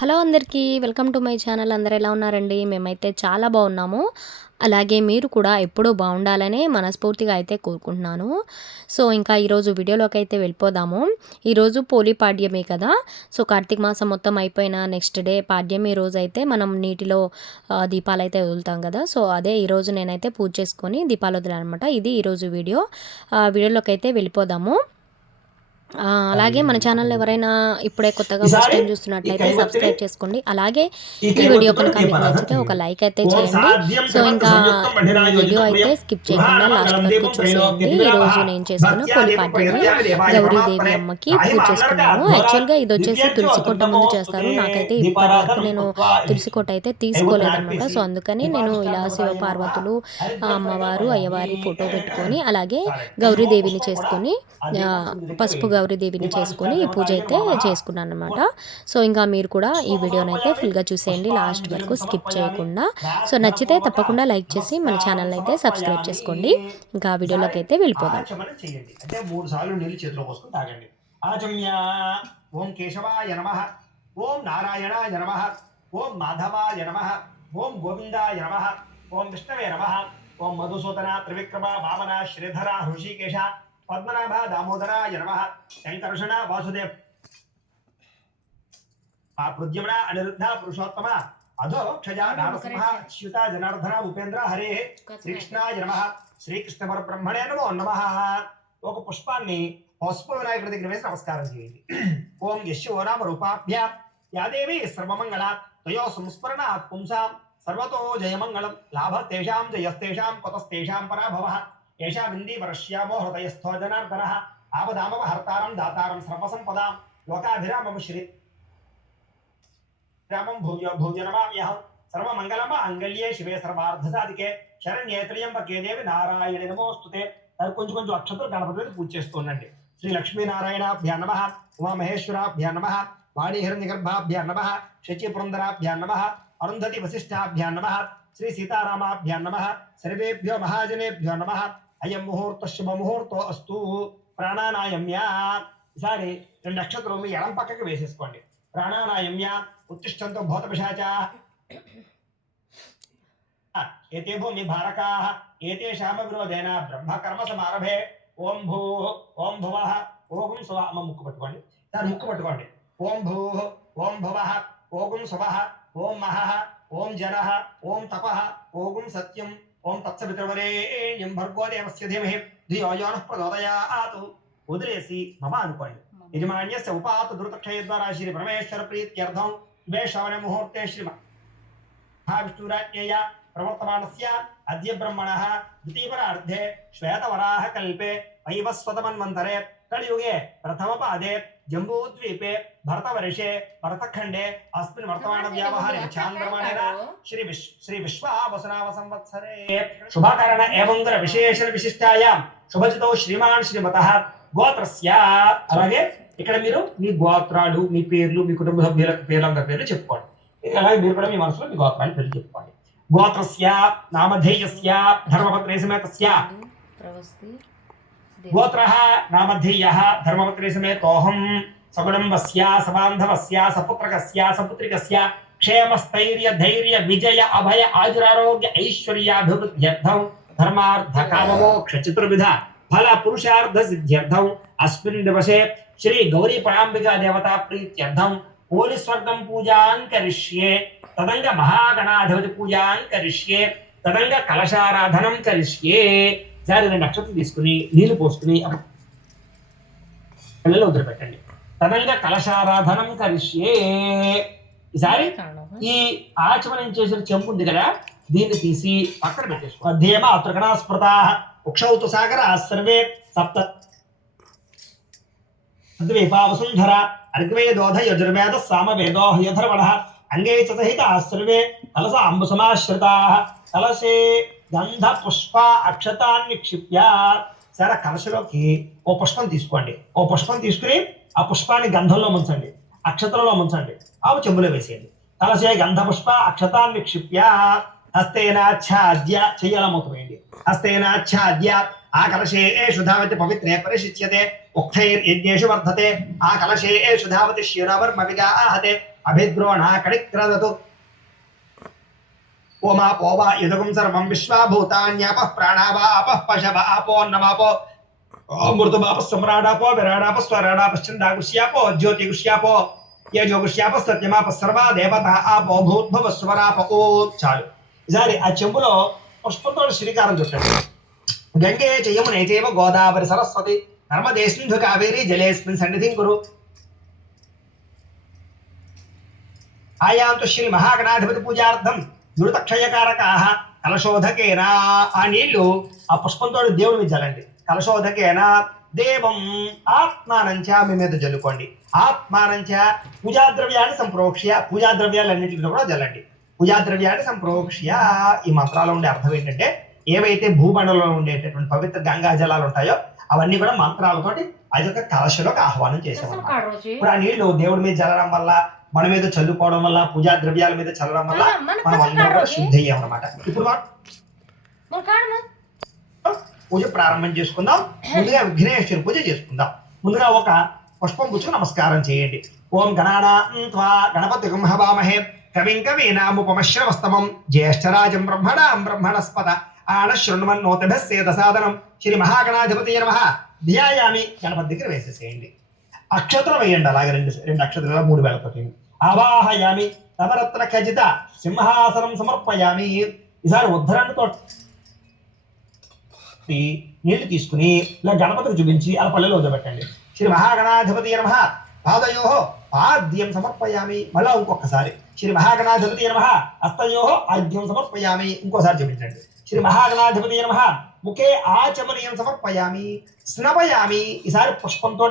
Hello అందరికీ welcome to my channel. అందరూ ఎలా ఉన్నారండి? మేమైతే చాలా బాగున్నాము. అలాగే మీరు కూడా ఎప్పుడూ బాగుండాలనే మనస్ఫూర్తిగా అయితే కోరుకుంటున్నాను. సో ఇంకా ఈరోజు వీడియోలోకి అయితే వెళ్ళిపోదాము. ఈరోజు పోలి పాడ్యమే కదా. సో కార్తీక మాసం మొత్తం అయిపోయిన నెక్స్ట్ డే పాడ్యం. ఈరోజు అయితే మనం నీటిలో దీపాలు అయితే వదులుతాం కదా. సో అదే ఈరోజు నేనైతే పూజ చేసుకొని దీపాలు వదిలానమాట. ఇది ఈరోజు వీడియో. వీడియోలోకి అయితే వెళ్ళిపోదాము. అలాగే మన ఛానల్ ఎవరైనా ఇప్పుడే కొత్తగా ఫస్ట్ టైం చూస్తున్నట్లయితే సబ్స్క్రైబ్ చేసుకోండి. అలాగే ఈ వీడియో కనుక మీకు నచ్చితే ఒక లైక్ అయితే చేయండి. సో ఇంకా వీడియో అయితే స్కిప్ చేయకుండా లాస్ట్ వరకు చూసేయండి. ఈరోజు నేను చేసుకున్న పోలి పాడ్యమి గౌరీదేవి అమ్మకి పూజ చేసుకున్నాను. యాక్చువల్గా ఇది వచ్చేసి తులసి కోట ముందు చేస్తారు. నాకైతే ఇప్పటి వరకు నేను తులసి కోట అయితే తీసుకోలేదన్నమాట. సో అందుకని నేను ఇలా శివపార్వతులు అమ్మవారు అయ్యవారి ఫోటో పెట్టుకొని అలాగే గౌరీదేవిని చేసుకొని పసుపు గౌరీదేవిని చేసుకొని ఈ పూజ అయితే చేసుకున్నాను అనమాట. సో ఇంకా మీరు కూడా ఈ వీడియోని అయితే ఫుల్గా చూసేయండి లాస్ట్ వరకు స్కిప్ చేయకుండా. సో నచ్చితే తప్పకుండా లైక్ చేసి మన ఛానల్ అయితే సబ్స్క్రైబ్ చేసుకోండి. ఇంకా వీడియోలోకి అయితే వెళ్ళిపోదాం. అంటే 3 సార్లు నీళ్ళు చేతిలో పోసుకొని తాగండి. ఆచమ్య ఓం కేశవాయ నమః, ఓం నారాయణాయ నమః, ఓం మాధవాయ నమః, ఓం గోవిందాయ నమః, ఓం విష్ణవే నమః, ఓం మధుసూదన త్రివిక్రమ వామన శ్రీధర హృషికేశ పద్మనాభ దామోదరాయ నమః, శంకర్షణ వాసుదేవ పృద్యమన అనిరుద్ధ పురుషోత్తమ అధో క్షజా నారసింహ అచ్యుత జనార్దన ఉపేంద్ర హరే శ్రీకృష్ణాయ నమః, శ్రీకృష్ణ పరబ్రహ్మణే నమో నమః. ఒక పుష్పాన్ని పసుపు వినాయకుడి దగ్గర వేసి నమస్కారం చేయండి. ఓం యశో నామ రూపాభ్యా యాదేవి సర్వమంగళ తయో సంస్మరణాత్ పుంసాం సర్వతో జయమంగళం లాభస్తేషాం జయస్తేషాం కొతస్తేషాం పరాభవః ఏషా బింది వర్ష్యామో హృదయస్థో జనార్దనః ఆపదామవ హర్తారం దాతారం సర్వసంపదాం లోకాభిరామం శ్రీ రామం భూయో భూయ నమామ్యహం సర్వమంగళమ అంగళ్యే శివే సర్వార్థసాధికే శరణ్యే త్ర్యంబకే దేవి నారాయణి నమోస్తుతే. కొంచెం కొంచెం అక్షతలు గణపతిని పూజ చేస్తుండండి. శ్రీ లక్ష్మీనారాయణాభ్యా నమః, ఉమామహేశ్వరాభ్యా నమః, వాణీహిరణ్యగర్భాభ్యా నమః, శచీపురందరాభ్యా నమః, అరుంధతి వశిష్ఠాభ్యా నమః, శ్రీ సీతారామాభ్యా నమః, సర్వేభ్యో మహాజనేభ్యో నమః. అయం ముహూర్త శుభ ముహూర్తో అస్తు. ప్రాణానాయమ్య ఈసారి 2 నక్షత్రాలు మీ ఎడం పక్కకి వేసేసుకోండి. ప్రాణానాయమ్య ఉత్తిష్టంతో భూత పిశాచా ఏతే భూమి భారకాః ఏతేషామ విరోధేన బ్రహ్మకర్మ సమారభే. ఓం భూ ఓం భువః ఓం స్వః. అమ్మ ముక్కు పట్టుకోండి, దాని ముక్కు పట్టుకోండి. ఓం భూ ఓం భువః ఓం స్వః ఓం మహః ఓం జనః ఓం తపః ఓం సత్యం ఓం తత్సవితుర్వరేణ్యం భర్గో దేవస్య ధీమహి ధియో యో నః ప్రచోదయాత్. వదిలేసి మమ అనుకోండి. యజమాన్యస్య ఉపాత ధృతక్షయ ద్వారా శ్రీ పరమేశ్వర ప్రీత్యర్థం శుభే శ్రవణ ముహూర్తే శ్రీ మహావిష్ణురాజ్ఞేయ ప్రవర్తమానస్య అద్య బ్రహ్మణః ద్వితీయపరార్ధే శ్వేతవరాహ కల్పే వైవస్వతమన్వంతరే కలియుగే ప్రథమ పాదే జంబూద్వీపే భరతవర్షే భరతఖండే అస్మిన్ వర్తమాన వ్యావహారిక చాంద్రమాణేన శ్రీ విశ్వావసునామ సంవత్సరే శుభకరణ ఏవంగర విశేషణ విశిష్టాయాం శుభజితో శ్రీమాన్ శ్రీమతః గోత్రస్య. అలాగే ఇక్కడ మీరు మీ గోత్రాలు, మీ పేర్లు, మీ కుటుంబ సభ్యుల పేర్లందరి పేర్లు చెప్పుకోండి. అలాగే మీరు కూడా మీ మనసులో మీ గోత్రాలు పేర్లు చెప్పుకోండి. గోత్రస్య నామధేయస్య ధర్మపత్రే సమేతస్య గోత్రః నామధేయః ధర్మపత్రే సమేతోహం సకుటుంబస్య సబాంధవస్య సపుత్రకస్య సపుత్రికస్య క్షేమస్థైర్య ధైర్య విజయ అభయ ఆయురారోగ్య ఐశ్వర్యాభివృద్ధ్యర్థం ధర్మార్థ కామమోక్ష చతుర్విధ ఫల పురుషార్థ సిద్ధ్యర్థం అస్మిన్ దివసే శ్రీ గౌరీ పరాంబికా దేవతా ప్రీత్యర్థం పోలి స్వర్గం పూజాం కరిష్యే తదంగ మహాగణాధిపతి పూజాం కరిష్యే తదంగ కలశారాధనం కరిష్యే. ఈసారి 2 నక్షత్రం తీసుకుని నీళ్లు పోసుకుని కళ్ళలో వదిలిపెట్టండి. తదంగ కలశారాధనం కరిష్యే. ఈసారి ఈ ఆచమనం చేసిన చెంపు ఉంది కదా, దీన్ని తీసి పక్కన పెట్టేసుకో. ధేమ త్రికణా స్మృతా ఉక్షౌతు సాగర సర్వే సప్త ద్వీపావసుంధర అర్గ్వేదోధ యజుర్వేద సామవేదో హయధర్వణ అంగే చ సహిత సర్వే కలస అంబు సమాశ్రితాః కలశే గంధ పుష్ప అక్షతాన్ని నిక్షిప్య. సరే కలశలోకి ఓ పుష్పం తీసుకోండి. ఓ పుష్పం తీసుకుని ఆ పుష్పాన్ని గంధంలో ముంచండి, అక్షతలలో ముంచండి, ఆ చెంబులో వేసేయండి. కలశే గంధ పుష్ప అక్షతాన్ని నిక్షిప్య హస్తేనాచ్ఛాద్య చెయ్యాల మూత వేయండి. హస్తేనాచ్ఛాద్య ఆ కలశే శుధావతి పవిత్రే పరిశిచ్యతే उक्थैर्यज्ञेषु वर्धते आकलशेषु धावति शिरोवर्मविगाहते अभिद्रोणा कडिक्रदतु ओमापोवा युदगुं सर्वं विश्वाभूतान्यापः प्राणावापः पशवापोन्नमापो मृतुमापः सम्राडापो विराडापः स्वराडापश्चन्दागुष्यापो ज्योतिगुष्यापो ये जोगुष्यापः सत्यमापः सर्वा देवता आपो भूद्भुवः स्वराप ओ చాలు ఈసారి ఆ చెంబులో పుష్పంతో శ్రీకారం చుట్టండి గంగే చ యమునే చైవ గోదావరి సరస్వతి నర్మదే సింధు కావేరీ జలేస్మిన్ సన్నిధిం కురు ఆయాంతు శ్రీ మహాగణాధిపతి పూజార్థం దురితక్షయకారకాః కలశోధకేన ఆ నీళ్లు ఆ పుష్పంతో దేవుడి మీద జల్లండి కలశోధకేన దేవం ఆత్మానంచ మీ మీద జల్లుకోండి ఆత్మానంచ పూజాద్రవ్యాన్ని సంప్రోక్ష్య పూజాద్రవ్యాలన్నింటిలో కూడా జల్లండి పూజాద్రవ్యాన్ని సంప్రోక్ష్య ఈ మంత్రాలు ఉండే అర్థం ఏంటంటే ఏవైతే భూమండలంలో ఉండేటటువంటి పవిత్ర గంగా జలాలు ఉంటాయో అవన్నీ కూడా మంత్రాలతోటి అది ఒక కలశలోకి ఆహ్వానం చేసేవాళ్ళం. ఇప్పుడు ఆ నీళ్లు దేవుడి మీద జల్లడం వల్ల మన మీద చల్లుకోవడం వల్ల పూజా ద్రవ్యాల మీద చల్లడం వల్ల మనం అందరం కూడా శుద్ధి అయ్యాం అనమాట. ఇప్పుడు పూజ ప్రారంభం చేసుకుందాం. ముందుగా విఘ్నేశ్వరి పూజ చేసుకుందాం. ముందుగా ఒక పుష్పం పుచ్చుకు నమస్కారం చేయండి. ఓం గణానా గణపతిం హవామహే కవిం కవీనాముపమశ్రవస్తమం జ్యేష్ఠరాజం బ్రహ్మణస్పత ఆనశృణ్వన్నోతిభిస్సేదసాదనం శ్రీ మహాగణాధిపతి నమః ధ్యాయామి. గణపతి దగ్గర వేసేసేయండి. అక్షతలు వేయండి. అలాగే రెండు అక్షతలు 3 వేలతోటి ఆవాహయామి. నవరత్న ఖచిత సింహాసనం సమర్పయామి. ఈసారి ఉద్ధరణతో నీళ్లు తీసుకుని ఇలా గణపతికి చూపించి అలా పల్లెలో వదిలిపెట్టండి. శ్రీ మహాగణాధిపతి నమః పాదయో ఆద్యం సమర్పయామి. మళ్ళా ఇంకొకసారి శ్రీ మహాగణాధిపతి నమః హస్తయో ఆద్యం సమర్పయామి. ఇంకోసారి చూపించండి. శ్రీ మహాగణాధిపతి నమః ముఖే ఆచమనీయం సమర్పయామి స్నపయామి. ఈసారి పుష్పంతో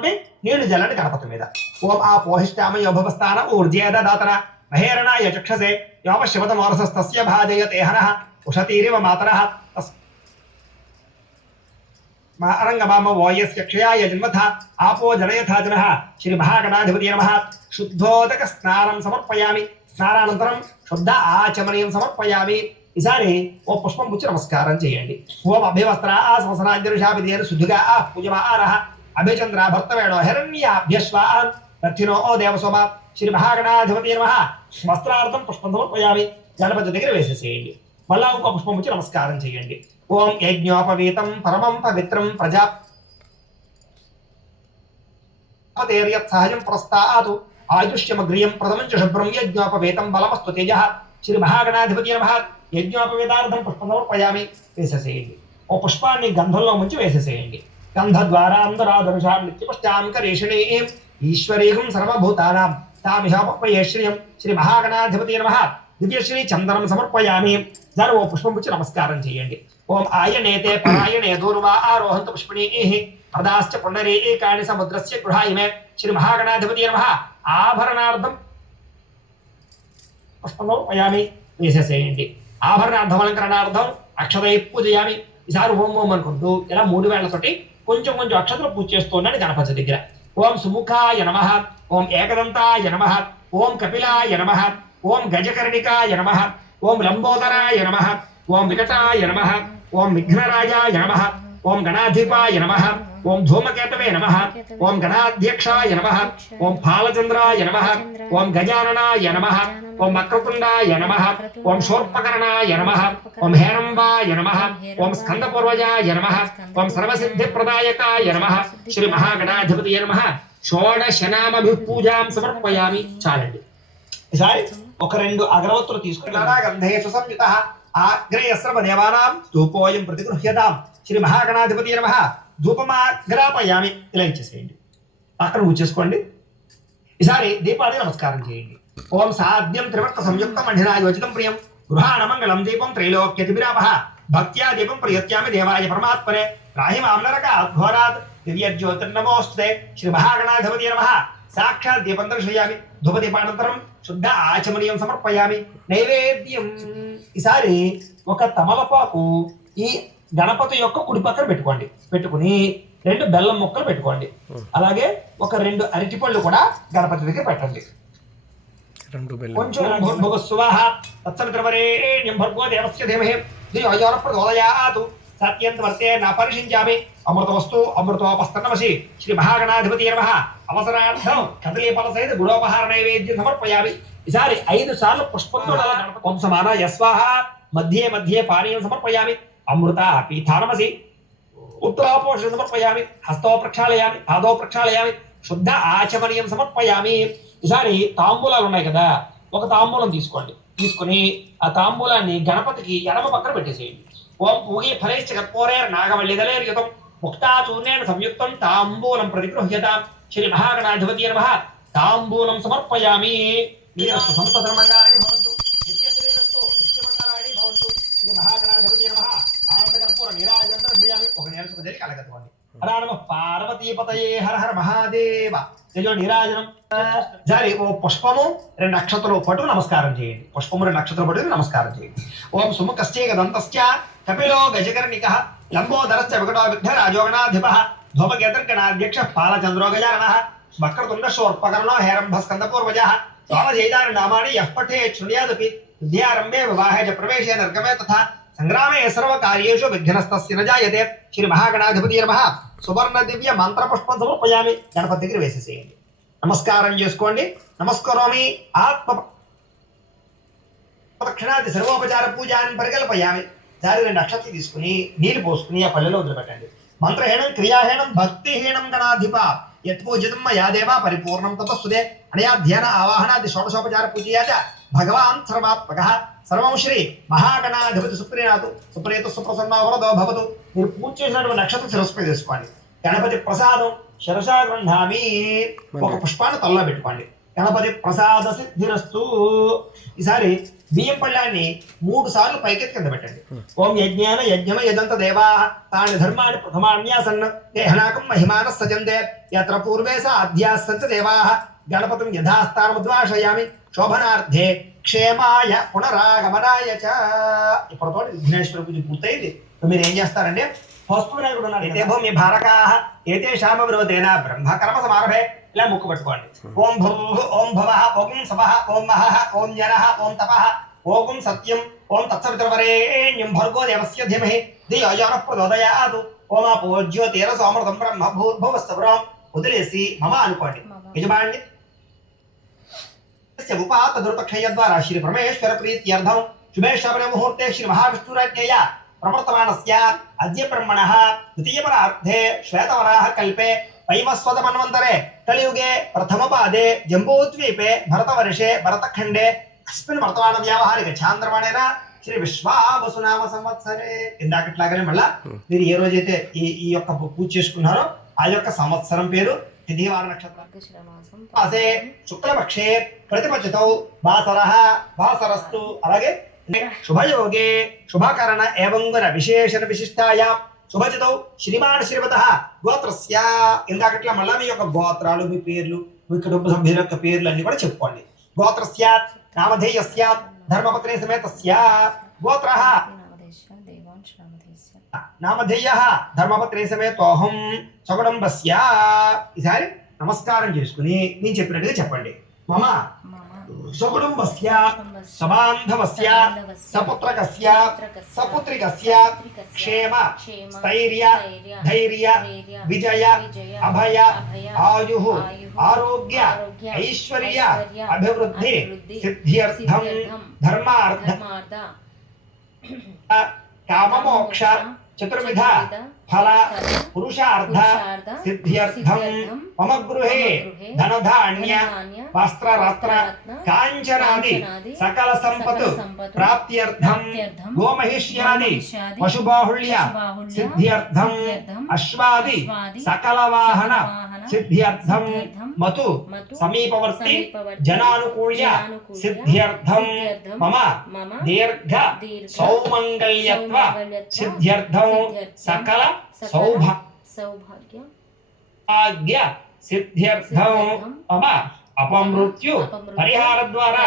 నీళ్లు జల్లండి గణపతి మీద. ఓం ఆ పోహిష్టామయో భవస్థాన ఊర్జేదాతన మహేరణాయ చక్షసే యోపశివత మానసస్తస్య భాజయతే హనః ఉషతీరివ మాతరః అరంగమామ వాయస్య క్షయాయ జన్మథ ఆపో జనయథా జనః. శ్రీ మహాగణాధిపతి నమః శుద్ధోదక స్నానం సమర్పయామి. స్నానానంతరం శుద్ధ ఆచమనీయం సమర్పయామి. ఈసారి ఓ పుష్పం పుచ్చి నమస్కారం చేయండి. ఓం అభివస్త్ర ఆ సంవత్సరాంజరుషాభిధేను శుద్ధిగా ఆ పూజమానః అభిచంద్ర భర్తవేణో హిరణ్యాభ్యశ్వాన్ దక్షిణో ఓ దేవసోమ. శ్రీ మహాగణాధిపతి నమః వస్త్రార్థం పుష్పం సమర్పయామి. గణపతి దగ్గర వేసేసేయండి. మళ్ళా ఇంకో పుష్పం పుచ్చి నమస్కారం చేయండి. ఓం యజ్ఞోపవీతం పరమం పవిత్రం ప్రజాపతేర్యత్ సహజం ప్రస్తాతు ఆయుష్యమగ్రియం ప్రథమం చ శుభ్రం యజ్ఞోపవీతం బలమస్తు తేజః. శ్రీ మహాగణాధిపతి నమః యజ్ఞోపవేతార్థం పుష్పం సమర్పయామి. వేసేసేయండి. ఓ పుష్పాన్ని గంధంలో ముంచి వేసేసేయండి. గంధ ద్వారా అందరాదరుషాం నిత్యపుష్టాం కరేషణీం ఈశ్వరీయం సర్వభూతానాం తామిహోపయే శ్రియం. శ్రీ మహాగణాధిపతి నమః దివ్యశ్రీ చందనం సమర్పయామి. దాని ఓ పుష్పం పుచ్చి నమస్కారం చేయండి. ఓం ఆయనేతే పరాయణే దూర్వా ఆరోహంతు పుష్పిణీః ప్రదాశ్చ పుండరీకాని సముద్రస్య గృహాయిమే. శ్రీ మహాగణాధిపతి నమః ఆభరణార్థం పుష్పం సమర్పయామి. వేసేసేయండి. ఆభరణార్థమలంకరణార్థం అక్షతై పూజయామి. ఈసారి ఓం ఓం అనుకుంటూ ఇలా 3 వేళ్లతోటి కొంచెం కొంచెం అక్షతలు పూజ చేస్తూ ఉండండి గణపతి దగ్గర. ఓం సుముఖాయ నమః. ఓం ఏకదంతాయ నమః. ఓం కపిలాయ నమః. ఓం గజకర్ణికాయ నమః. ఓం లంబోదరాయ నమః. ఓం వికటాయ నమః. ఓం విఘ్నరాజాయ నమః. ఓం గణాధిపాయ నమః. ఓం ధూమకేతవే నమః. ఓం గణాధ్యక్షాయ నమః. ఓం ఫాలచంద్రాయ నమః. ఓం గజాననాయ నమః. ఓం వక్రతుండాయ నమః. ఓం శూర్పకర్ణాయ నమః. ఓం హేరంబాయ నమః. ఓం స్కందపూర్వజాయ నమః. ఓం సర్వసిద్ధిప్రదాయకాయ నమః. శ్రీ మహాగణాధిపతి నమః షోడశనామభిపూజాం సమర్పయామి. చాలండి. ఈసారి ఒక 2 అగరవత్తులు తీసుకుని గంధే సుసంయుతః ఆగ్రేయ సర్వదేవానాం ధూపోయం ప్రతిగృహ్యతాం. శ్రీ మహాగణాధిపతి నమః ధూపమాగ్రాపయామి. ఇలా ఇచ్చేసేయండి. అక్కడ ఉంచేసుకోండి. ఈసారి దీపానికి నమస్కారం చేయండి. ఓం సాధ్యం త్రివర్త సంయుక్తం అధినాయోజితం ప్రియం గృహాణ మంగళం దీపం త్రైలోక్యతిభిరాపః భక్త్యా దీపం ప్రయత్యామి దేవాయ పరమాత్మనే రాహి మామ్నరకాత్ ఘోరాత్ దివ్య జ్యోతిర్నమోస్తుతే. శ్రీ మహాగణాధిపతి నమః సాక్షాత్ దీపం దర్శయామి. ధూపదీపానంతరం శుద్ధ ఆచమనీయం సమర్పయామి. నైవేద్యం. ఈసారి ఒక తమలపాకు ఈ గణపతి యొక్క కుడి పక్కన పెట్టుకోండి. పెట్టుకుని 2 బెల్లం ముక్కలు పెట్టుకోండి. అలాగే ఒక 2 అరటిపళ్ళు కూడా గణపతి దగ్గర పెట్టండి. కొంచెం భూర్భువస్సువః తత్సవితుర్వరేణ్యం భర్గో దేవస్య ధీమహి ధియో యో న ప్రచోదయాత్. సత్యంతవర్తే నా పరిశించామి అమృతవస్తు అమృతోపస్తనమసి శ్రీ మహాగణాధిపతి నమః అవసరార్థం కదలీఫల సహిత గుడోపహార నైవేద్యం సమర్పయామి. ఈసారి 5 సార్లు పుష్పంతో ఓం సమాన యస్వాహ మధ్యే మధ్యే పానీయం సమర్పయామి అమృత పీఠానమసి ఉత్తరాపోషణ సమర్పయామి హస్తో ప్రక్షాళయామి పాదో ప్రక్షాళయామి శుద్ధ ఆచమనీయం సమర్పయామి. ఈసారి తాంబూలాలు ఉన్నాయి కదా, ఒక తాంబూలం తీసుకోండి. తీసుకుని ఆ తాంబూలాన్ని గణపతికి ఎడమ పక్కన పెట్టేసేయండి. ఓం పూగి ఫలైశ్చ కర్పూరేర్ నాగవల్లిదలేర్యుతం ముక్తాచూర్ణేన సంయుక్తం తాంబూలం ప్రతిగృహ్యతాం శ్రీ మహాగణాధిపతి నమః తాంబూలం సమర్పయామి. వీరస్తు సంతధర్మంగాని భవంతు నిత్యశ్రీరస్తు నిత్యమంగళాని భవంతు శ్రీ మహాగణాధిపతి నమః ఆనందకర్పూర నీరాజనం దర్శయామి. ఒక నేర్చుకు జరిగి కలగత్వండి. హర నమ పార్వతీపతయే హర హర మహాదేవ. తేజో నీరాజనం జారి ఓ పుష్పము 2 నక్షత్రాలు పట్టు నమస్కారం చేయండి. పుష్పము 2 నక్షత్రాలు పట్టు నమస్కారం చేయండి. ఓం సుముఖశ్చైక దంతశ్చ కపిలో గజకర్ణికః లంబోదరశ్చ వికటో విఘ్న రాజోగణాధిపః ధూమకేతర్గణాధ్యక్ష పాలచంద్రో గజాననః వక్రతుండ శూర్పకర్ణో హేరంభస్కందపూర్వజः స్వామజైతాని నామాని యః పఠేత్ శృణుయాదపి విద్యారంభే వివాహే చ ప్రవేశే నిర్గమే తథా సంగ్రామే సర్వకార్యేషు విఘ్నస్తస్య న జాయతే. శ్రీ మహాగణాధిపతి నమః సువర్ణ దివ్య మంత్ర పుష్పం సమర్పయామి. గణపతి దగ్గర వేసేసేయండి. నమస్కారం చేసుకోండి. నమస్కరోమి ఆత్మ ప్రదక్షిణాది సర్వోపచార పూజాన్ని పరికల్పయామి. దారి 2 అక్షతలు తీసుకుని నీళ్లు పోసుకుని ఆ పల్లెలో వదిలిపెట్టండి. మంత్రహీనం క్రియాహీనం భక్తిహీనం గణాధిప యత్పూజితం మయా దేవ పరిపూర్ణం తపస్సుదే అనయా ధ్యాన ఆవాహనాది షోడశోపచార పూజయాచ భగవాన్ సర్వాత్మకః సర్వం శ్రీ మహాగణాధిపతి సుప్రీనాథు సుప్రీత సుప్రసన్నవరదో భవతు. మీరు పూజ చేసినటువంటి నక్షత్రం శిరస్పై తీసుకోండి. గణపతి ప్రసాదం శిరసా గృహామి. ఒక పుష్పాన్ని తలలో పెట్టుకోండి. గణపతి ప్రసాద సిద్ధిరస్తు. ఈసారి బియ్యం పళ్ళాన్ని 3 సార్లు పైకెత్తి కింద పెట్టండి. ఓం యజ్ఞాన యజ్ఞమ యజంత దేవా తాని ధర్మాన్ని ప్రథమాన్యాసన్ దేహనాకం మహిమాన సజంతే యత్ర పూర్వే సాధ్యాసంత దేవా గణపతిం యథాస్థానముద్వాశయామి శోభనార్థే క్షేమాయ పునరాగమనాయ చ. ఇప్పటితో విఘ్నేశ్వర పూజ పూర్తయింది. మీరు ఏం చేస్తారంటే పసుపు వినాయకుడు ఉన్నాడు. ఏతే భూమి భారకాః ఏతేషామ విరోధేన బ్రహ్మకర్మ సమారభే ఇలా ముక్కు పట్టుకోండి. ఓం భూః ఓం భవః ఓం సవః ఓం మహః ఓం జనః ఓం తపః ఓం సత్యం ఓం తత్సవితుర్వరేణ్యం భర్గో దేవస్య ధీమహి ధియో యో నః ప్రచోదయాత్. ఓం జ్యోతిరసోమృతం బ్రహ్మ భూర్భువస్సవరం వదిలేసి మమ అనుకోండి. యజమాని ఉపాత దుర్పక్షయ ద్వారా శ్రీ పరమేశ్వర ప్రీత్యర్థం శుభే శ్రవణ ముహూర్తే శ్రీ మహావిష్ణురాజ్ఞయ ప్రవర్తమానస్య అద్య బ్రహ్మణః ద్వితీయపరార్థే శ్వేతవరాహ కల్పే వైవస్వత మన్వంతరే కలియుగే ప్రథమ పాదే జంబూద్వీపే భరతవర్షే భరతఖండే అస్మిన్ వర్తమాన వ్యావహారిక చాంద్రమాణేన శ్రీ విశ్వావసునామ సంవత్సరే. ఇందాకట్లాగానే మళ్ళా మీరు ఏ రోజైతే ఈ యొక్క పూజ చేసుకున్నారో ఆ యొక్క సంవత్సరం పేరు తిథివార నక్షత్రం అసే శుక్లపక్షే ప్రతిపక్షితౌ వాసరః వాసరస్తు. అలాగే శుభయోగే శుభకరణ ఏవం గుణ విశేషణ విశిష్టాయాం శుభచితౌ శ్రీమాన్ శ్రీమతః గోత్రస్య. ఇందాకట్లా మళ్ళా మీ యొక్క గోత్రాలు మీ పేర్లు మీ కుటుంబ సభ్యుల యొక్క పేర్లు అన్ని కూడా చెప్పుకోండి. గోత్రస్యాత్ నామధేయస్యాత్ ధర్మపత్ని సమేతస్య. గోత్రః నామధేయః ధర్మపత్ని సమేతోహం సకుటుంబస్య. ఈసారి నమస్కారం చేసుకుని నేను చెప్పినట్టుగా చెప్పండి. మమ సకుటుంబస్య సబాంధవస్య సపుత్రకస్య సపుత్రికస్య క్షేమ స్థైర్య ధైర్య విజయ అభయ ఆయుః ఆరోగ్య ఐశ్వర్య అభివృద్ధి సిద్ధ్యర్థం ధర్మార్థ కామమోక్ష చతుర్విధ ఫల పురుషార్థ సిద్ధ్యర్థం మమ గృహే ధనధాన్య వస్త్రరత్న కాంచనాది సకల సంపత్ ప్రాప్త్యర్థం గోమహిష్యాది పశుబాహుళ్య సిద్ధ్యర్థం అశ్వాది సకల వాహన సిద్ధ్యర్థం మతు సమీపవర్తి జనానుకూల్య సిద్ధ్యర్థం మమ దీర్ఘ సౌమంగళ్యత్వ సిద్ధ్యర్థం సకల సౌభాగ్య సిద్ధ్యర్థం మమ అపమృత్యు పరిహార ద్వారా